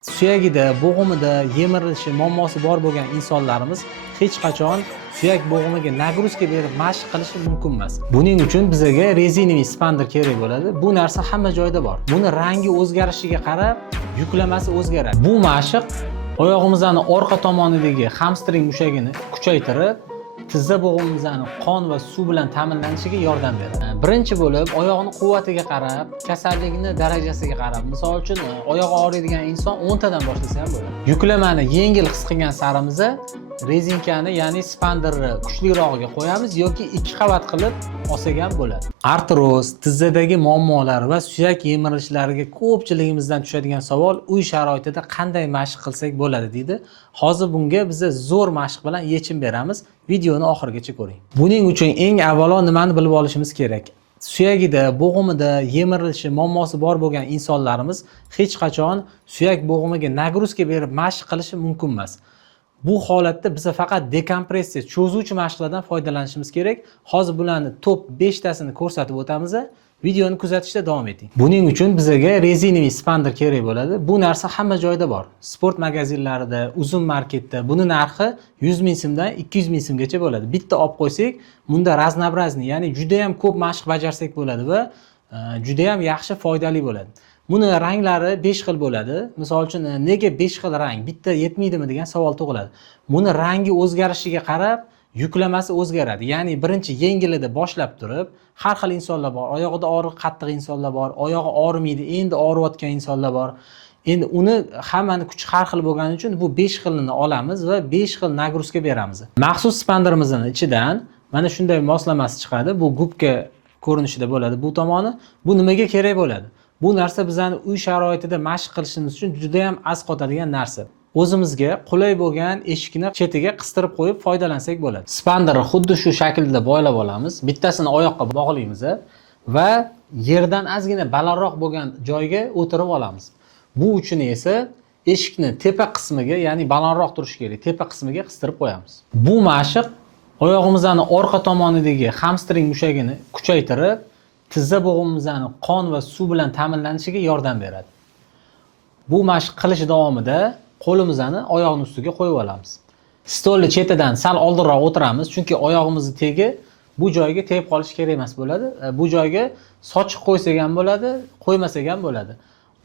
Suyagida, bo'g'imida yemirilishi muammosi bor bo'lgan insonlarimiz hech qachon suyak bo'g'imiga nagruzka berib mashq qilishi mumkin emas. Buning uchun bizga rezinaviy spander kerak bo'ladi. Bu narsa hamma joyda bor. Buni rangi o'zgarishiga qarab yuklamasi o'zgaradi. Bu mashq oyog'imizning orqa tomonidagi hamstring mushagini kuchaytirib, tizza bo'g'imimizning qon va suv bilan ta'minlanishiga yordam beradi. Birinchi bo'lib, oyoqning quvvatiga qarab, kasalligining darajasiga qarab, misol uchun oyog'i og'riydigan inson 10 tadan boshlasa ham bo'ladi. Yuklamani yengil his qilgan sarimiz rezinkani, ya'ni spanderni kuchlirog'iga qo'yamiz yoki 2 qavat qilib olsak ham bo'ladi. Artroz, tizzadagi muammolar va suyak yemirilishlariga ko'pchiligimizdan tushadigan savol, uy sharoitida qanday mashq qilsak bo'ladi deydi. Hozir bunga biz zo'r mashq bilan yechim beramiz. Videoni oxirigacha ko'ring. Buning uchun eng avvalo nimani bilib olishimiz kerak? Suyagida, bo'g'imida yemirilishi muammosi bor bo'lgan insonlarimiz hech qachon suyak bo'g'imiga nagruzka berib mashq qilishi mumkin emas. Bu holatda biz faqat dekompressiya, cho'zuvchi mashqlardan foydalanishimiz kerak. Hozir bularni top 5 tasini ko'rsatib o'tamiz. Videoni kuzatishda davom eting. Buning uchun bizga rezinaviy spander kerak bo'ladi. Bu narsa hamma joyda bor. Sport magazinlarida, uzun marketda buni narxi 100 ming so'mdan 200 ming so'mgacha bo'ladi. Bitta olib qo'ysak, bunda raznobrazni, ya'ni juda ham ko'p mashq bajarsak bo'ladi va juda ham yaxshi, foydali bo'ladi. Buni ranglari 5 xil bo'ladi. Misol uchun nega 5 xil rang? Bitta yetmaydimi degan savol tug'iladi. Buni rangi o'zgarishiga qarab yuklamasi o'zgaradi. Ya'ni birinchi yengilida boshlab turib, har xil insonlar bor. Oyog'ida og'riq qattiq insonlar bor, oyog'i og'rimaydi, endi og'riyotgan insonlar bor. Endi uni hammani kuchi har xil bo'lgani uchun bu 5 xilini olamiz va 5 xil nagruzka beramiz. Maxsus spanderimizning ichidan mana shunday moslamasi chiqadi. Bu gubka ko'rinishida bo'ladi bu tomoni. Bu nimaga kerak bo'ladi? Bu narsa bizning uy sharoitida mashq qilishimiz uchun juda ham az qotadigan narsa. O'zimizga qulay bo'lgan eshikni chetiga qistirib qo'yib foydalansak bo'ladi. Spanderni xuddi shu shaklda boylab olamiz. Bittasini oyoqqa bog'laymiz va yerdan ozgina balandroq bo'lgan joyga o'tirib olamiz. Bu uchun esa eshikni tepa qismiga, ya'ni balandroq turishi kerak, tepa qismiga qistirib qo'yamiz. Bu mashq oyog'imizning orqa tomonidagi hamstring mushagini kuchaytirib, tizza bo'g'imimizning qon va suv bilan ta'minlanishiga yordam beradi. Bu mashq qilish davomida qo'limizni oyoqning ustiga qo'yib olamiz. Stolni chetidan sal oldinroq o'tiramiz, chunki oyog'imizni tegi bu joyga tegib qolishi kerak emas bo'ladi. Bu joyga sochiq qo'ysak ham bo'ladi, qo'ymasak ham bo'ladi.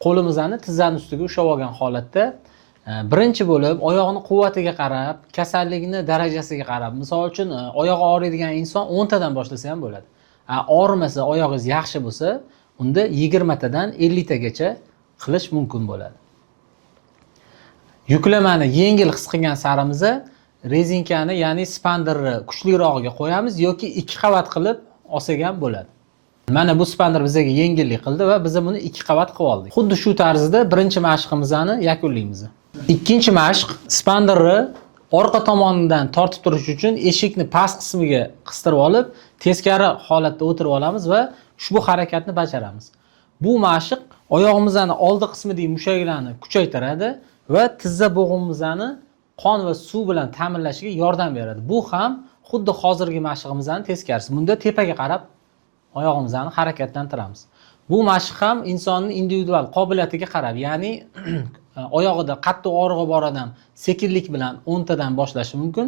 Qo'limizni tizzaning ustiga ushlab olgan holatda birinchi bo'lib oyoqning quvvatiga qarab, kasalligining darajasiga qarab, misol uchun oyog'i og'riydigan inson 10 tadan boshlasa ham bo'ladi. Og'rimasa, oyog'ingiz yaxshi bo'lsa, unda 20 tadan 50 tagacha qilish mumkin bo'ladi. Yuklamani yengil his qilgan sarimiz rezinkani, ya'ni spanderni kuchlirog'iga qo'yamiz yoki 2 qavat qilib olsak ham bo'ladi. Mana bu spander bizga yengillik qildi va biz buni 2 qavat qilib oldik. Xuddi shu tarzda birinchi mashqimizni yakunlaymiz. Ikkinchi mashq spanderni orqa tomonidan tortib turish uchun eshikni past qismiga qistirib olib, teskari holatda o'tirib olamiz va ushbu harakatni bajaramiz. Bu mashq oyog'imizning oldi qismidagi mushaklarni kuchaytiradi va tizza bo'g'imimizni qon va suv bilan ta'minlashiga yordam beradi. Bu ham xuddi hozirgi mashqimizning teskarisi. Bunda tepaga qarab oyog'imizni harakatlantiramiz. Bu mashq ham insonning individual qobiliyatiga qarab, ya'ni oyog'ida qattiq og'rig'i bor odam sekinlik bilan 10 tadan boshlashi mumkin.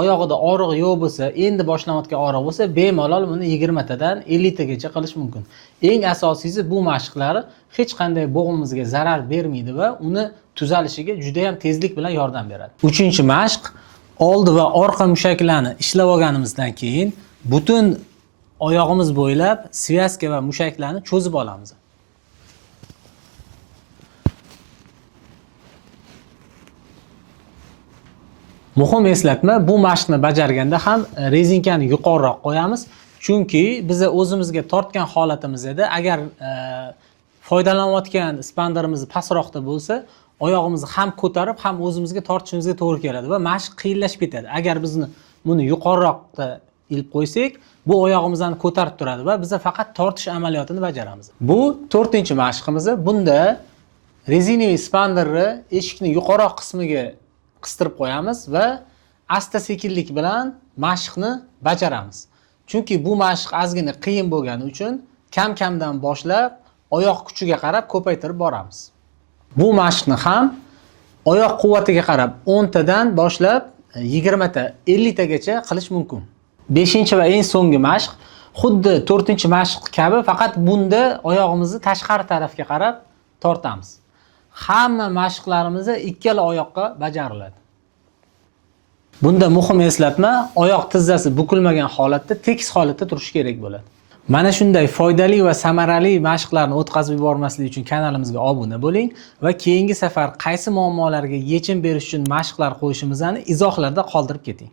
Oyog'ida og'rig'i yo'q bo'lsa, endi boshlanayotgan og'riq bo'lsa, bemalol buni 20 tadan 50 tagacha qilish mumkin. Eng asosiysi bu mashqlar hech qanday bo'g'imimizga zarar bermaydi va uni tuzalishiga juda ham tezlik bilan yordam beradi. Uchinchi mashq oldi va orqa mushaklarni ishlab olganimizdan keyin butun oyog'imiz bo'ylab svyaska va mushaklarni cho'zib olamiz. Muhim eslatma, bu mashqni bajarganda ham rezinkani yuqoriroq qo'yamiz, chunki biz o'zimizga tortgan holatimizda agar foydalanayotgan spanderimiz pastroqda bo'lsa, oyog'imizni ham ko'tarib, ham o'zimizga tortishimizga to'g'ri keladi va mashq qiyinlashib ketadi. Agar bizni buni yuqoriroqda ilib qo'ysak, bu oyog'imizni ko'tarib turadi va biz faqat tortish amaliyotini bajaramiz. Bu 4-mashqimiz. Bunda rezinaviy spanderni eshikni yuqoriroq qismiga qistirib qo'yamiz va asta-sekinlik bilan mashqni bajaramiz. Chunki bu mashq ozgina qiyin bo'lgani uchun kam-kamdan boshlab oyoq kuchiga qarab ko'paytirib boramiz. Bu mashqni ham oyoq quvvatiga qarab 10 tadan boshlab 20 ta, 50 tagacha qilish mumkin. 5-chi va eng so'nggi mashq xuddi 4-chi mashq kabi, faqat bunda oyog'imizni tashqari tarafga qarab tortamiz. Hamma mashqlarimizni ikkala oyoqqa bajariladi. Bunda muhim eslatma, oyoq tizzasi bukilmagan holatda, tekis holatda turishi kerak bo'ladi. Mana shunday foydali va samarali mashqlarni o'tkazib yubormaslik uchun kanalimizga obuna bo'ling va keyingi safar qaysi muammolarga yechim berish uchun mashqlar qo'yishimizni izohlarda qoldirib keting.